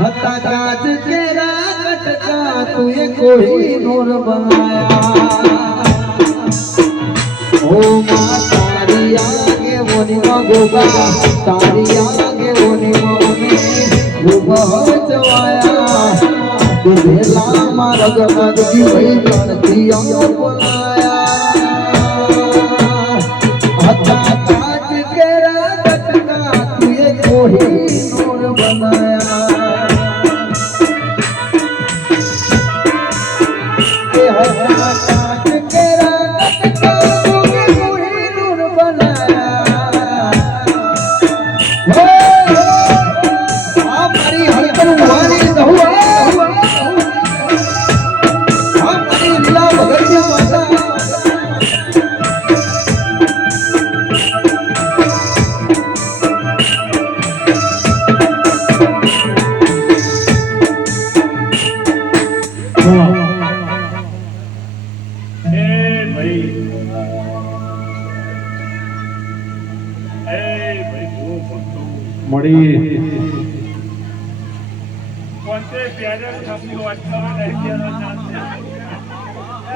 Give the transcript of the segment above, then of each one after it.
हता कांच तेरा कटका तुए कोई नूर बनाया ओ मां तारी आगे मोनी मां गोगा तारी आगे मोनी मां में जवाया तुझेला मारा जगत की वही गणती बोलाया हता कांच तेरा कटका तुए कोई नूर बनाया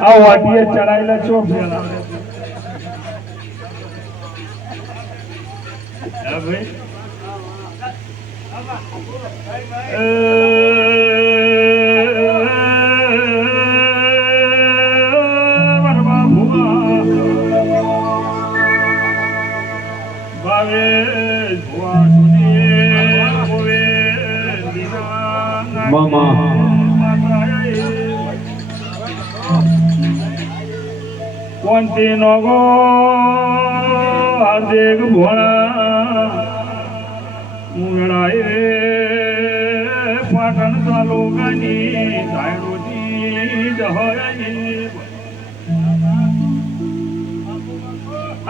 આ વાટીએ ચડાયેલા છો પેલા ભાઈ મામા કોંતી નગો હાર્દિક ભોળા મુંગળાય રે પાટણ તાલુકાની ધાયડોજી જહોરાઈ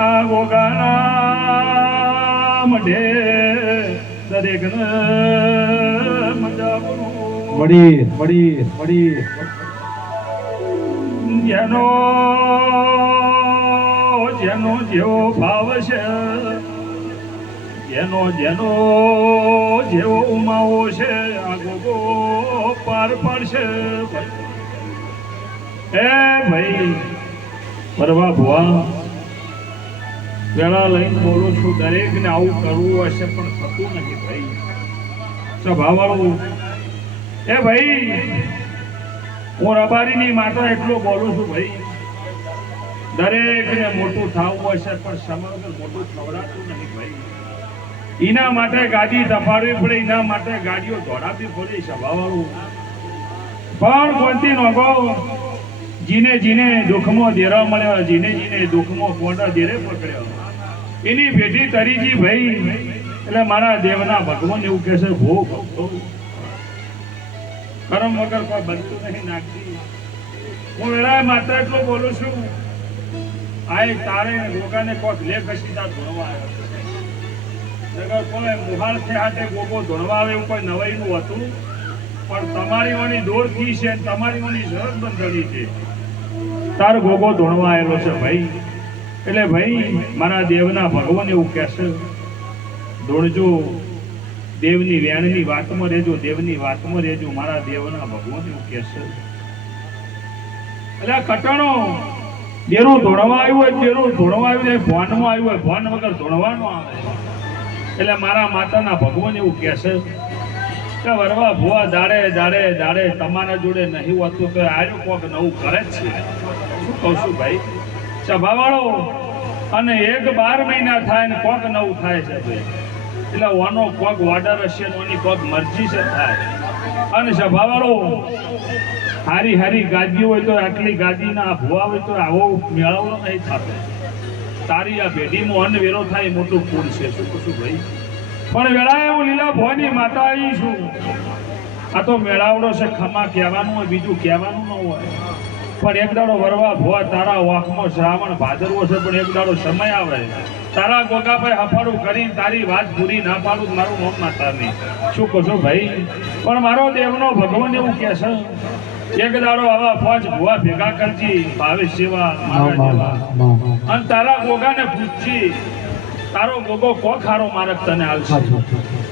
આ ગોગાના મઢે દરેક મજા મળી જેનો જેનો જેવો ભાવ છે જેનો જેનો જેવો ઉમાવો છે આ ગોગો પાર પાડશે એ ભાઈ પરવા ભુવા વેળા લઈને બોલું છું દરેકને આવું કરવું હશે પણ થતું નથી ભાઈ સ્વભાવવાળું એ ભાઈ હું રબારીની માતા એટલું બોલું છું ભાઈ દરેકને મોટું થવું હશે પણ સમગ્ર મોટું ખવડાતું નથી ભાઈ એના માટે ગાડી તપાડવી પડે એના માટે ગાડીઓ દોડાવવી પડે સ્વભાવવાળું પણ કોણથી નોગો જીને જીને દુઃખમાં દેરા મળ્યો જીને જીને દુઃખમાં પોડા દેરે પકડ્યો એની ભેટી તરીજી ભાઈ એટલે મારા દેવના ભગવાન એવું કહે છે ભો ભક્તો કરમ વગર કોઈ બનતું નહીં નાખતી હું વેળાએ માત્ર એટલું બોલું છું આ તારે ગોગાને કોક લે કશીદા ધોણવા આવ્યો કોઈ મુહાલથી હાથે ગોગો ધોણવા આવે એવું કોઈ નવાઈનું હતું પણ તમારી વાણી દોડથી છે તમારી વાણી શરત બંધણી છે તાર ગોગો ધોણવા આવેલો છે ભાઈ એટલે ભાઈ મારા દેવના ભગવાન એવું કહેશે દોડજો દેવની વેણની વાતમાં રહેજો દેવની વાતમાં રહેજો મારા દેવના ભગવાન એવું કહેશે એટલે કટણો દેરું ધોણવા આવ્યું હોય દેરું ધોણવા આવ્યું હોય ભોનમાં આવ્યું હોય ભોન વગર ધોણવાનું આવે એટલે મારા માતાના ભગવાન એવું કહેશે કે વરવા ભુવા દાડે દાડે દાડે તમારા જોડે નહીં હોતું તો આર્યું કોક નવું કરે જ છે શું કહું છું ભાઈ સભાવાળો અને 1-12 મહિના થાય ને કોક નવું થાય છે ભાઈ એટલે ઓનો કોક ઓર્ડર હશે ઓની કોક મરજી છે થાય અને સભાવાળો હારી હારી ગાદી હોય તો આટલી ગાદીના ભુવા હોય તો આવો મેળાવડો નહીં થતો તારી આ ભેટીમાં અન્ન વેરો થાય મોટું પૂર છે શું કહું ભાઈ પણ વેળાએ હું લીલા ભવાની માતા આવી છું આ તો મેળાવડો છે ખમા કહેવાનું હોય બીજું કહેવાનું ન હોય પણ એક દાડો વરવા ભુવા તારા વાંખમાં શ્રાવણ ભાદરવો છે પણ એક દાડો સમય આવે તારા ગોગાભાઈ હફાડું કરી તારી વાત પૂરી ના પાડું મારું નામ માતા નહીં શું કહો છો ભાઈ પણ મારો દેવનો ભગવાન એવું કહે છે એક દાડો આવા 5 ભુવા ભેગા કરજી ભાવે સેવા મારા જેવા અને તારા ગોગાને પૂછજી તારો ગોગો કો ખારો મારક તને હાલશે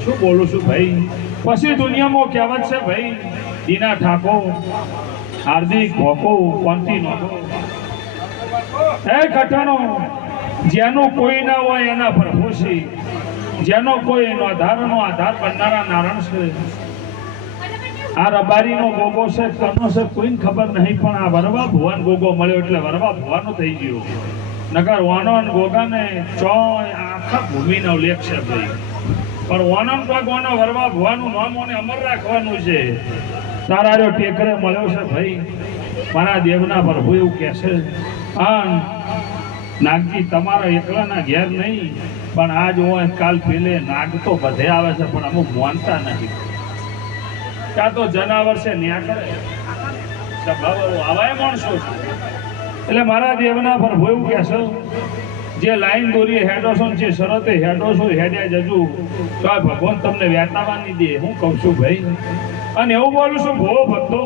શું બોલું છું ભાઈ? પછી દુનિયામાં કહેવત છે ભાઈ, દીના ઠાકો હાર્દિક ભોકો કોંતી નોકો. હે કઠણો, જેનું કોઈ ના હોય એના પર ખુશી, જેનો કોઈ એનો આધાર બનનારા નારાયણ છે. આ રબારીનો ગોગો છે કનો છે કોઈને ખબર નહીં, પણ આ વરવા ભુવન ગોગો મળ્યો એટલે વરવા ભુવાનો થઈ ગયો. નગર વાનો અને ગોગાને ચોય આખા ભૂમિનો લેખ છે ભાઈ, પણ વાનન ભગવાન વરવા ભુવાનું નામ ઓને અમર રાખવાનું છે. તારા જો ટેકરે મળ્યો છે ભાઈ, મારા દેવના પ્રભુ એવું કહે છે. હા નાગજી તમારા એકલાના ઘેર નહીં, પણ આજ હોય કાલ પેલે નાગ તો બધે આવે છે, પણ અમુક માનતા નથી. ત્યાં તો જનાવર છે ન્યા કરે સ્વભાવ આવાય માણસો છે. એટલે મારા દેવના પ્રભુ એવું કહે છે, જે લાઈન દોરીએ હેડો છો જે શરતે હેડો છો હેડ્યા જજો તો આ ભગવાન તમને વેતાવાની દે. હું કહું છું ભાઈ, અને એવું બોલું છું ભો ભક્તો,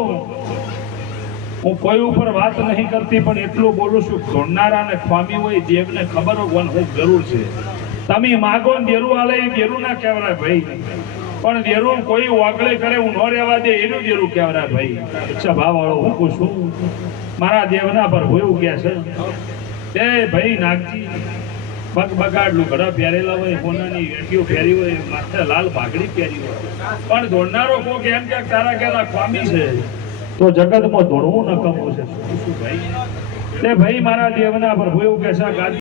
હું કોઈ ઉપર વાત નહીં કરતી, પણ એટલું બોલું છું ધોણનારા ને સ્વામી હોય દેવને ખબર હોય હું જરૂર છે. તમે માગો ને દેરું આલે એ દેરું ના કહેવાય ભાઈ, પણ દેરું કોઈ વાગળે કરે હું ન રહેવા દે એનું દેરું કહેવાય ભાઈ. સ્વભાવ વાળો હું કહું છું મારા દેવના પર એવું કહે છે. એ ભાઈ નાગજી પગ બગાડ લુગડા પહેરેલા હોય, સોનાની વેટીઓ પહેરી હોય, માથે લાલ ભાગડી પહેરી હોય, પણ દોડનારો કોક એમ કે તારા કેરા સ્વામી છે તો જગતમાં દોડવું ન કમવું છે. શું ભાઈ તે ભાઈ મારા દેવના પર એવું કહે છે.